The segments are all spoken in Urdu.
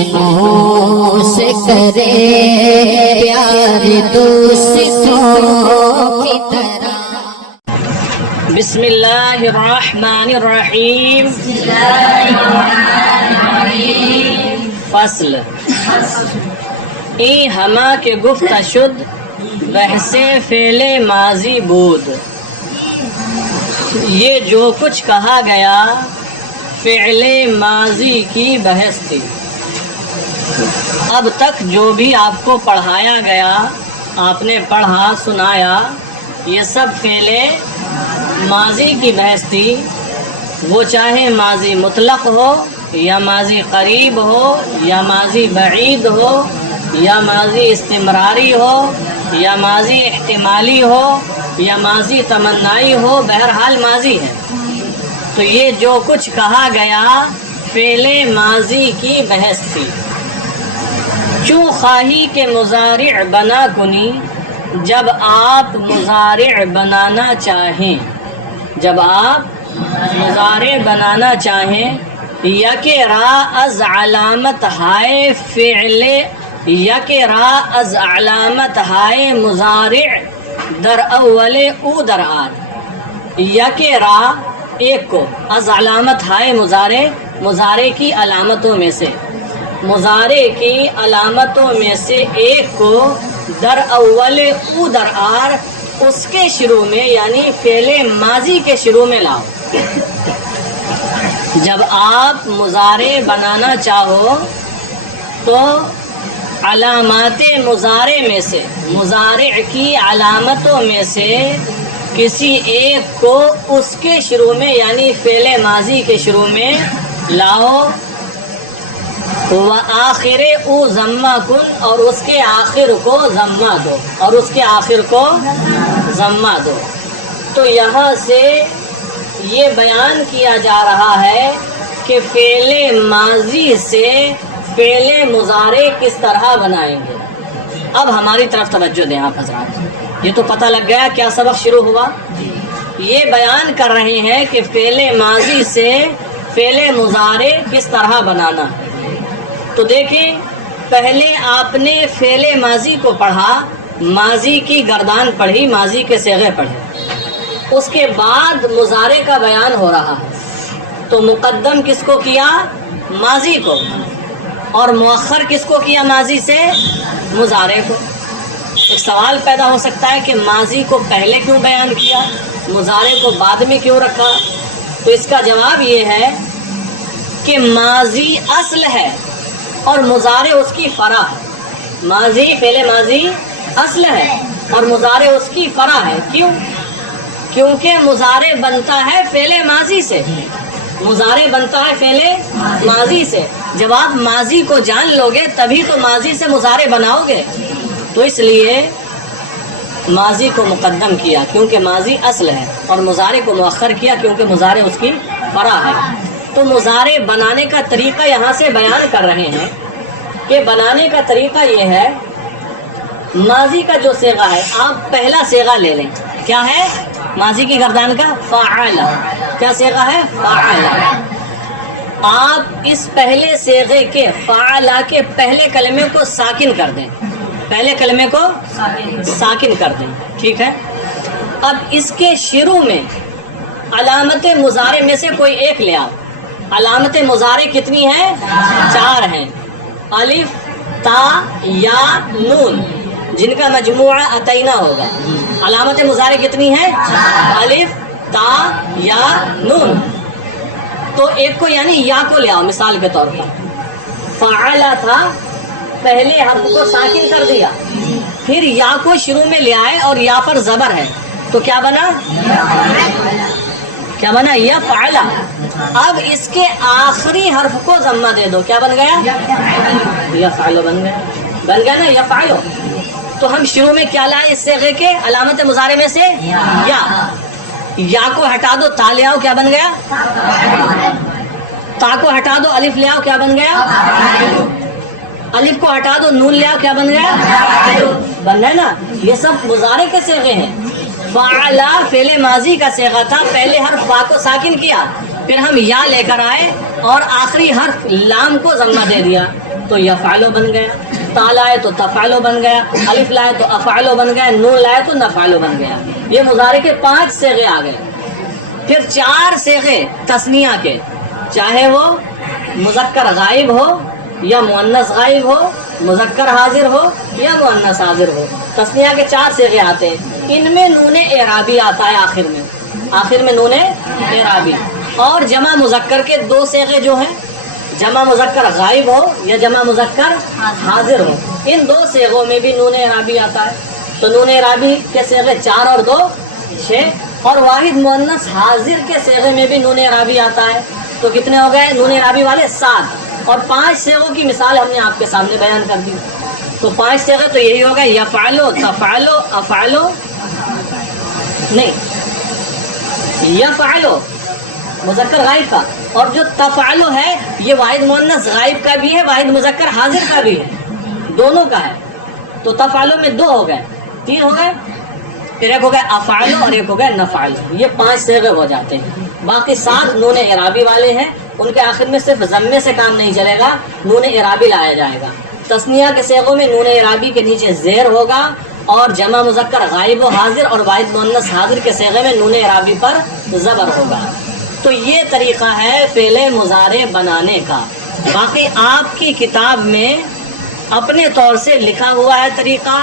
دشمنوں سے کرے پیار دوستوں کی طرح. بسم اللہ الرحمن الرحیم. فصل ای ہما کے گفت شد بحث فعل ماضی بود. یہ جو کچھ کہا گیا فعل ماضی کی بحث تھی. اب تک جو بھی آپ کو پڑھایا گیا، آپ نے پڑھا سنایا، یہ سب فعل ماضی کی بحث تھی. وہ چاہے ماضی مطلق ہو یا ماضی قریب ہو یا ماضی بعید ہو یا ماضی استمراری ہو یا ماضی احتمالی ہو یا ماضی تمنائی ہو، بہرحال ماضی ہے. تو یہ جو کچھ کہا گیا فعل ماضی کی بحث تھی. چوں خواہی کے مضارع بنا کنی، جب آپ مضارع بنانا چاہیں، جب آپ مضارع بنانا چاہیں، یک را از علامت ہائے فعل، یک را از علامت ہائے مضارع در اول او در آد. یک را ایک کو، از علامت ہائے مضارع، مضارع کی علامتوں میں سے، مضارع کی علامتوں میں سے ایک کو در اول او در آر، اس کے شروع میں یعنی فعل ماضی کے شروع میں لاؤ. جب آپ مضارع بنانا چاہو تو علامات مضارع میں سے، مضارع کی علامتوں میں سے کسی ایک کو اس کے شروع میں یعنی فعل ماضی کے شروع میں لاؤ. وآخر او ضمہ کن، اور اس کے آخر کو ضمہ دو، اور اس کے آخر کو ضمہ دو. تو یہاں سے یہ بیان کیا جا رہا ہے کہ فعل ماضی سے فعل مضارع کس طرح بنائیں گے. اب ہماری طرف توجہ دیں آپ حضرات. یہ تو پتہ لگ گیا کیا سبق شروع ہوا. یہ بیان کر رہے ہیں کہ فعل ماضی سے فعل مضارع کس طرح بنانا ہے. تو دیکھیں، پہلے آپ نے فعل ماضی کو پڑھا، ماضی کی گردان پڑھی، ماضی کے صیغے پڑھے. اس کے بعد مضارع کا بیان ہو رہا ہے. تو مقدم کس کو کیا؟ ماضی کو. اور مؤخر کس کو کیا ماضی سے؟ مضارع کو. ایک سوال پیدا ہو سکتا ہے کہ ماضی کو پہلے کیوں بیان کیا، مضارع کو بعد میں کیوں رکھا؟ تو اس کا جواب یہ ہے کہ ماضی اصل ہے اور مضارع اس کی فرع ہے. ماضی، فعل ماضی اصل ہے اور مضارع اس کی فرع ہے. کیوں؟ کیونکہ مضارع بنتا ہے فعل ماضی سے، مضارع بنتا ہے فعل ماضی سے. جب آپ ماضی کو جان لو گے تبھی تو ماضی سے مضارع بناؤ گے. تو اس لیے ماضی کو مقدم کیا کیونکہ ماضی اصل ہے، اور مضارع کو مؤخر کیا کیونکہ مضارع اس کی فرع ہے. تو مضارع بنانے کا طریقہ یہاں سے بیان کر رہے ہیں کہ بنانے کا طریقہ یہ ہے، ماضی کا جو صیغہ ہے آپ پہلا صیغہ لے لیں. کیا ہے؟ ماضی کی گردان کا فعل. کیا صیغہ ہے؟ فعل. آپ اس پہلے صیغے کے فعل کے پہلے کلمے کو ساکن کر دیں، پہلے کلمے کو ساکن کر دیں. ٹھیک ہے. اب اس کے شروع میں علامت مضارع میں سے کوئی ایک لے آؤ. علامت مضارع کتنی ہیں؟ 4 ہیں. الف، تا، یا، نون، جن کا مجموعہ اتینا ہوگا. علامت مضارع کتنی ہیں؟ الف، تا، یا، نون. تو ایک کو یعنی یا کو لے آؤ. مثال کے طور پر فعلا تھا، پہلے حرف کو ساکن کر دیا، پھر یا کو شروع میں لے آئے اور یا پر زبر ہے تو کیا بنا؟ کیا بنا؟ یفعلا. اب اس کے آخری حرف کو ضمہ دے دو. کیا بن گیا؟ یفعلو بن گیا. بن گیا نا یفعلو. تو ہم شروع میں کیا لائے اس صیغے کے علامت مضارع میں سے؟ یا کو ہٹا دو، تا لے آؤ. کیا بن گیا؟ تا کو ہٹا دو، الف لے آؤ. کیا بن گیا؟ الف کو ہٹا دو نون لیا کیا بن گیا بن گیا نا. یہ سب مضارع کے صیغے ہیں. فعلا فعل ماضی کا صیغہ تھا, پہلے حرف فا کو ساکن کیا, پھر ہم یا لے کر آئے اور آخری حرف لام کو ضمہ دے دیا تو یفعلو بن گیا. تا لائے تو تفعلو بن گیا, الف لائے تو افعلو بن گیا, نون لائے تو نفعلو بن گیا. یہ مضارع کے 5 صیغے آ گئے. پھر 4 صیغے تثنیہ کے, چاہے وہ مذکر غائب ہو یا مؤنث غائب ہو, مذکر حاضر ہو یا مؤنث حاضر ہو. تثنیہ کے 4 صیغے آتے ہیں. ان میں نون اعرابی آتا ہے آخر میں نون اعرابی. اور جمع مذکر کے 2 صیغے جو ہیں, جمع مذکر غائب ہو یا جمع مذکر حاضر ہو, ان 2 صیغوں میں بھی نون اعرابی آتا ہے. تو نون اعرابی کے صیغے 4 اور 2 6, اور واحد مؤنث حاضر کے صیغے میں بھی نون اعرابی آتا ہے. تو کتنے ہو گئے نون اعرابی والے 7, اور 5 صیغوں کی مثال ہم نے آپ کے سامنے بیان کر دی. تو 5 صیغے تو یہی ہو گئے یفعلو تفعلو افعلو, نہیں یفعلو مذکر غائب کا, اور جو تفعلو ہے یہ واحد مؤنث غائب کا بھی ہے, واحد مذکر حاضر کا بھی ہے, دونوں کا ہے. تو تفعلو میں 2 ہو گئے, 3 ہو گئے, پھر ایک ہو گئے افعلو اور ایک ہو گئے نفعلو. یہ 5 صیغے ہو جاتے ہیں. باقی 7 نون اعرابی والے ہیں, ان کے آخر میں صرف ضمے سے کام نہیں چلے گا, نون اعرابی لایا جائے گا. تثنیہ کے صیغوں میں نون اعرابی کے نیچے زیر ہوگا, اور جمع مذکر غائب و حاضر اور واحد مؤنث حاضر کے صیغے میں نون اعرابی پر زبر ہوگا. تو یہ طریقہ ہے فعل مضارع بنانے کا. باقی آپ کی کتاب میں اپنے طور سے لکھا ہوا ہے طریقہ,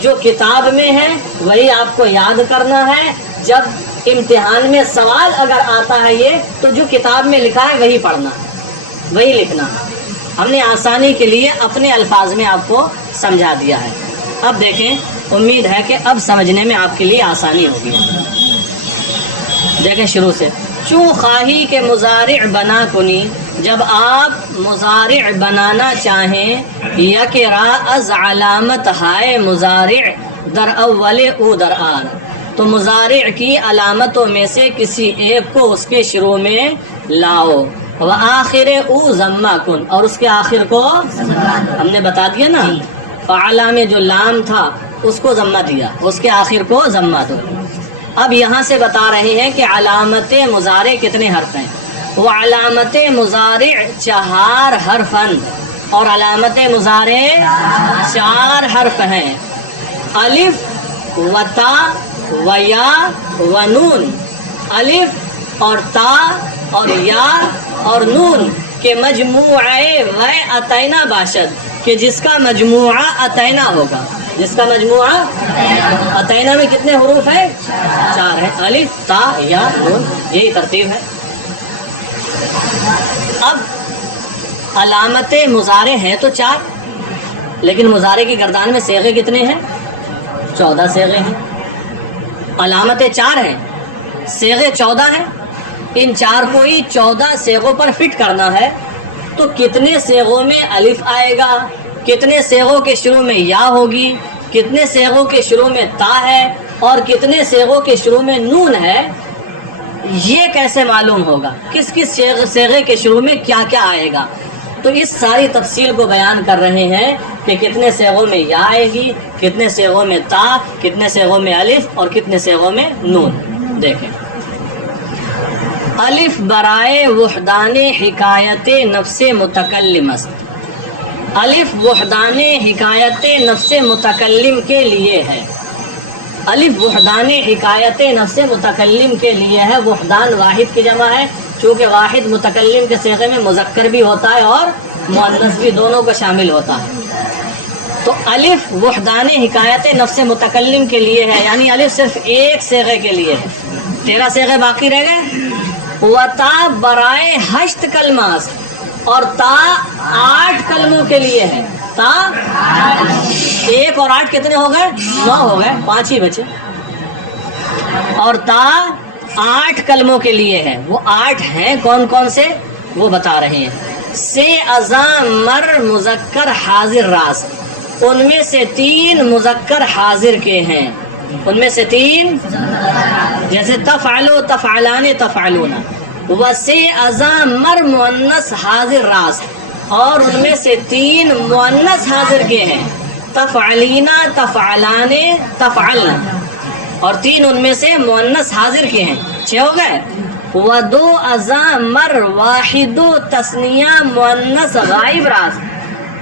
جو کتاب میں ہے وہی آپ کو یاد کرنا ہے. جب امتحان میں سوال اگر آتا ہے یہ, تو جو کتاب میں لکھا ہے وہی پڑھنا, وہی لکھنا. ہم نے آسانی کے لیے اپنے الفاظ میں آپ کو سمجھا دیا ہے. اب دیکھیں, امید ہے کہ اب سمجھنے میں آپ کے لیے آسانی ہوگی. دیکھیں شروع سے, چوں خواہی کے مضارع بنا کنی, جب آپ مضارع بنانا چاہیں, یک را از علامت ہائے مضارع در اول او در آر, تو مضارع کی علامتوں میں سے کسی ایک کو اس کے شروع میں لاؤ. وآخر او ضمہ کن, اور اس کے آخر کو ہم نے بتا دیا نا, فعلا میں جو لام تھا اس کو ضمہ دیا, اس کے آخر کو ضمہ دو. اب یہاں سے بتا رہے ہیں کہ علامت مضارع کتنے حرف ہیں. وہ علامت مضارع 4 حرفن, اور علامت مضارع 4 حرف ہیں. الف و تا و یا و نون. الف اور تا اور یا اور نون کے مجموعے و اتینا باشد, کہ جس کا مجموعہ اتینا ہوگا. جس کا مجموعہ اتینا میں کتنے حروف ہیں 4 ہیں, الف تا یا نون, یہی ترتیب ہے. اب علامت مضارع ہیں تو 4, لیکن مضارع کی گردان میں صیغے کتنے ہیں 14 صیغے ہیں. علامتیں 4 ہیں, صیغے 14 ہیں. ان 4 کو ہی 14 صیغوں پر فٹ کرنا ہے. تو کتنے صیغوں میں الف آئے گا, کتنے صیغوں کے شروع میں یا ہوگی, کتنے صیغوں کے شروع میں تا ہے, اور کتنے صیغوں کے شروع میں نون ہے, یہ کیسے معلوم ہوگا, کس کس صیغے کے شروع میں کیا کیا آئے گا. تو اس ساری تفصیل کو بیان کر رہے ہیں کہ کتنے صیغوں میں یا آئے گی, کتنے صیغوں میں تا, کتنے صیغوں میں الف, اور کتنے صیغوں میں نون. دیکھیں, الف برائے وحدان حکایت نفس متکلم است. الف وحدان حکایت نفس متکلم کے لیے ہے. الف وحدان حکایت نفس متکلم کے لیے ہے. وحدان واحد کی جمع ہے, چونکہ واحد متکلم کے صیغے میں مذکر بھی ہوتا ہے اور مؤنث بھی, دونوں کو شامل ہوتا ہے. تو الف وحدان حکایت نفس متکلم کے لیے ہے, یعنی الف صرف ایک صیغے کے لیے ہے. 13 صیغے باقی رہ گئے. وتا برائے 8 کلمات, اور تا 8 کلموں کے لیے ہے. تا 1 اور 8 کتنے ہو گئے 9 ہو گئے, 5 ہی بچے. اور تا 8 کلموں کے لیے ہے. وہ 8 ہیں کون کون سے, وہ بتا رہے ہیں. سے ازاں مر مذکر حاضر راس, ان میں سے 3 مذکر حاضر کے ہیں. ان میں سے 3 جیسے تفعلو تفعلان تفعلون. وسے ازاں مر مؤنث حاضر راس, اور ان میں سے 3 مؤنث حاضر کے ہیں، تفعلینا، تفعلانے، تفعلنا، اور 3 ان میں سے مؤنث حاضر کے ہیں، 6 ہو گئے۔ ودو ازا مر واحد تثنیہ مؤنث غائب راست،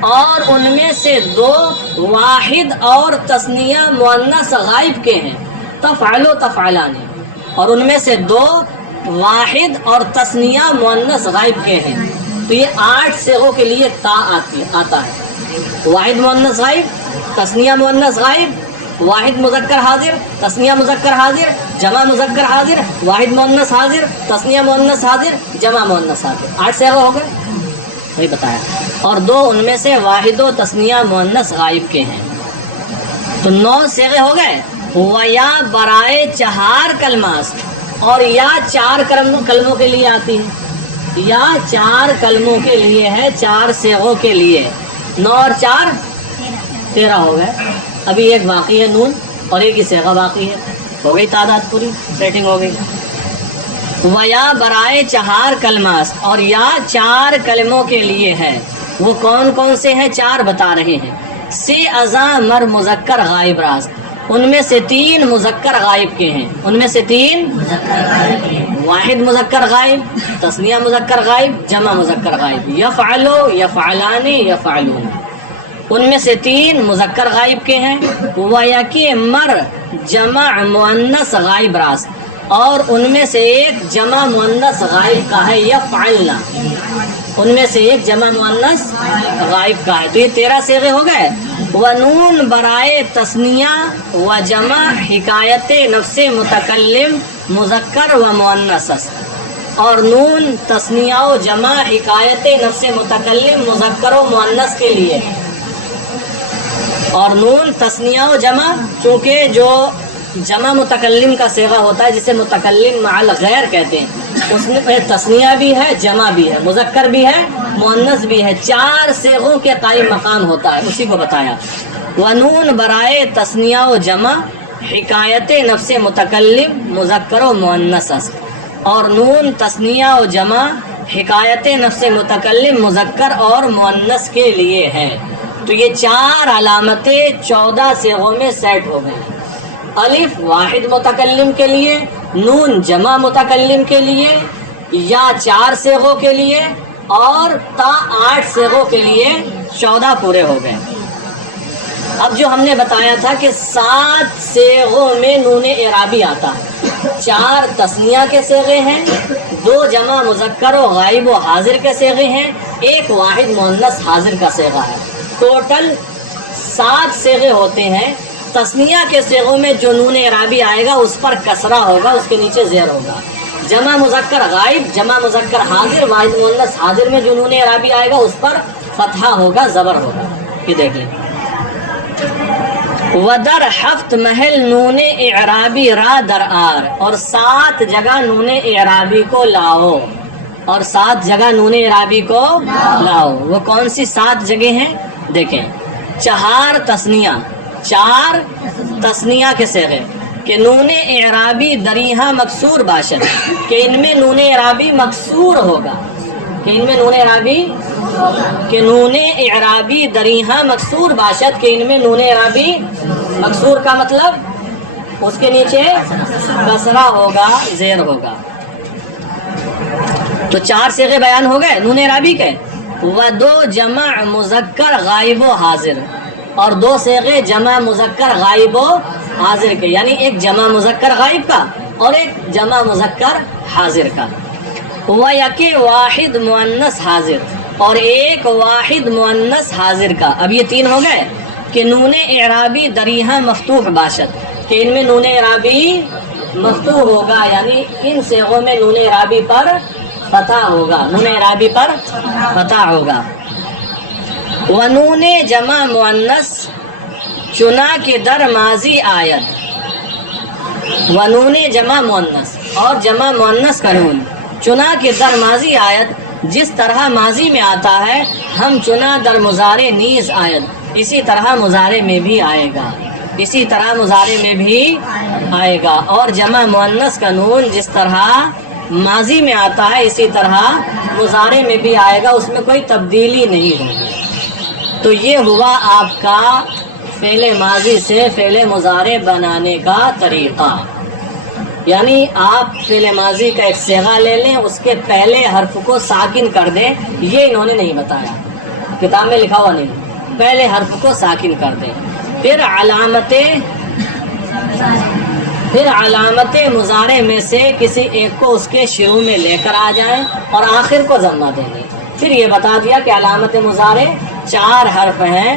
اور ان میں سے 2 واحد اور تثنیہ مؤنث غائب کے ہیں، تفعل و تفعلانے، اور ان میں سے 2 واحد اور تثنیہ مؤنث غائب کے ہیں۔ تو یہ 8 صیغوں کے لیے تا آتا ہے، واحد مؤنث غائب، تثنیہ مؤنث غائب، واحد مذکر حاضر، تثنیہ مذکر حاضر، جمع مذکر حاضر، واحد مؤنث حاضر، تثنیہ مؤنث حاضر، جمع مؤنث حاضر، 8 صیغے ہو گئے، وہی بتایا، اور 2 ان میں سے واحد و تثنیہ مؤنث غائب کے ہیں، تو 9 صیغے ہو گئے۔ ویا برائے 4 کلمات، اور یا 4 کلموں کے لیے آتی ہے، یا 4 کلموں کے لیے ہے، 4 صیغوں کے لیے، 9 اور 4 13 ہو گئے۔ ابھی ایک باقی ہے نون، اور ایک ہی صیغہ باقی ہے، ہو گئی تعداد پوری، سیٹنگ ہو گئی۔ ویا برائے 4 کلمات، اور یا 4 کلموں کے لیے ہے، وہ کون کون سے ہیں 4 بتا رہے ہیں۔ سی ازا مر مذکر غائب راست، ان میں سے 3 مذکر غائب کے ہیں، ان میں سے 3 واحد مذکر غائب، تثنیہ مذکر غائب، جمع مذکر غائب، یفعلو، یفعلانے، یفعلون، ان میں سے 3 مذکر غائب کے ہیں۔ ویکی مر جمع مؤنث غائب راست، اور ان میں سے ایک جمع مؤنث غائب کا ہے، یفعلنا، ان میں سے ایک جمع مؤنث غائب کا ہے، تو یہ 13 صیغے ہو گئے۔ ونون برائے تثنیہ و جمع حکایت نفس متکلم مذکر و مؤنث، اور نون تثنیہ و جمع حکایت نفس متکلم مذکر و مؤنث کے لیے، اور نون تثنیہ و جمع، چونکہ جو جمع متکلم کا صیغہ ہوتا ہے جسے متکلم مع الغیر کہتے ہیں، اس میں تثنیہ بھی ہے، جمع بھی ہے، مذکر بھی ہے، مؤنث بھی ہے، 4 صیغوں کے قائم مقام ہوتا ہے، اسی کو بتایا۔ ونون برائے تثنیہ و جمع حکایت نفس متکلم مذکر و مؤنث، اور نون تثنیہ و جمع حکایت نفس متکلم مذکر اور مؤنث کے لیے ہے، تو یہ 4 علامتیں 14 صیغوں میں سیٹ ہو گئیں۔ الف واحد متکلم کے لیے، نون جمع متکلم کے لیے، یا 4 صیغوں کے لیے، اور تا 8 صیغوں کے لیے 14 پورے ہو گئے۔ اب جو ہم نے بتایا تھا کہ 7 صیغوں میں نون اعرابی آتا ہے، 4 تثنیہ کے صیغے ہیں، 2 جمع مذکر و غائب و حاضر کے صیغے ہیں، 1 واحد مؤنث حاضر کا صیغہ ہے، ٹوٹل 7 صیغے ہوتے ہیں۔ تثنیہ کے صیغوں میں جو نون اعرابی آئے گا اس پر کسرہ ہوگا، اس کے نیچے زیر ہوگا۔ جمع مذکر غائب، جمع مذکر حاضر، واحد مؤنث حاضر میں جو نون اعرابی آئے گا اس پر فتحہ ہوگا، زبر ہوگا۔ یہ دیکھیں، ودر ہفت محل نون اعرابی را در آر، اور 7 جگہ نون اعرابی کو لاؤ، اور 7 جگہ نون اعرابی کو لاؤ۔ وہ کون سی 7 جگہ ہیں دیکھیں، 4 تثنیہ، 4 تثنیہ کے صیغے کہ نون اعرابی دریہا مکسور باشد، کہ ان میں نون اعرابی مکسور ہوگا، کہ ان میں نون اعرابی، کہ نون اعرابی دریہا مکسور باشد، کہ ان میں نون اعرابی مکسور کا مطلب اس کے نیچے کسرہ ہوگا، زیر ہوگا۔ تو 4 صیغے بیان ہو گئے نون اعرابی کے۔ ودو جمع مذکر غائب و حاضر، اور 2 صیغے جمع مذکر غائب و حاضر کے، یعنی ایک جمع مذکر غائب کا اور ایک جمع مذکر حاضر کا۔ وَيَكِ واحد مؤنث حاضر، اور ایک واحد مؤنث حاضر کا۔ اب یہ 3 ہو گئے کہ نون اعرابی دریہا مفتوح باشد، کہ ان میں نون اعرابی مفتوح ہوگا، یعنی ان صیغوں میں نون اعرابی پر فتح ہوگا، نون اعرابی پر فتح ہوگا۔ ونون جمع مؤنث چنا کے در ماضی آیت، ونون جمع مؤنث اور جمع مؤنث کا نون چنا کے در ماضی آیت، جس طرح ماضی میں آتا ہے، ہم چنا در مضارع نیز آیت، اسی طرح مضارع میں بھی آئے گا، اسی طرح مضارع میں بھی آئے گا۔ اور جمع مؤنث کا نون جس طرح ماضی میں آتا ہے اسی طرح مضارع میں بھی آئے گا، اس میں کوئی تبدیلی نہیں ہوگی۔ تو یہ ہوا آپ کا فعل ماضی سے فعل مضارع بنانے کا طریقہ، یعنی آپ فعل ماضی کا ایک صیغہ لے لیں، اس کے پہلے حرف کو ساکن کر دیں، یہ انہوں نے نہیں بتایا، کتاب میں لکھا ہوا نہیں، پہلے حرف کو ساکن کر دیں، پھر علامت مضارع میں سے کسی ایک کو اس کے شروع میں لے کر آ جائیں اور آخر کو ضمہ دے دیں۔ پھر یہ بتا دیا کہ علامت مضارع 4 حرف ہیں۔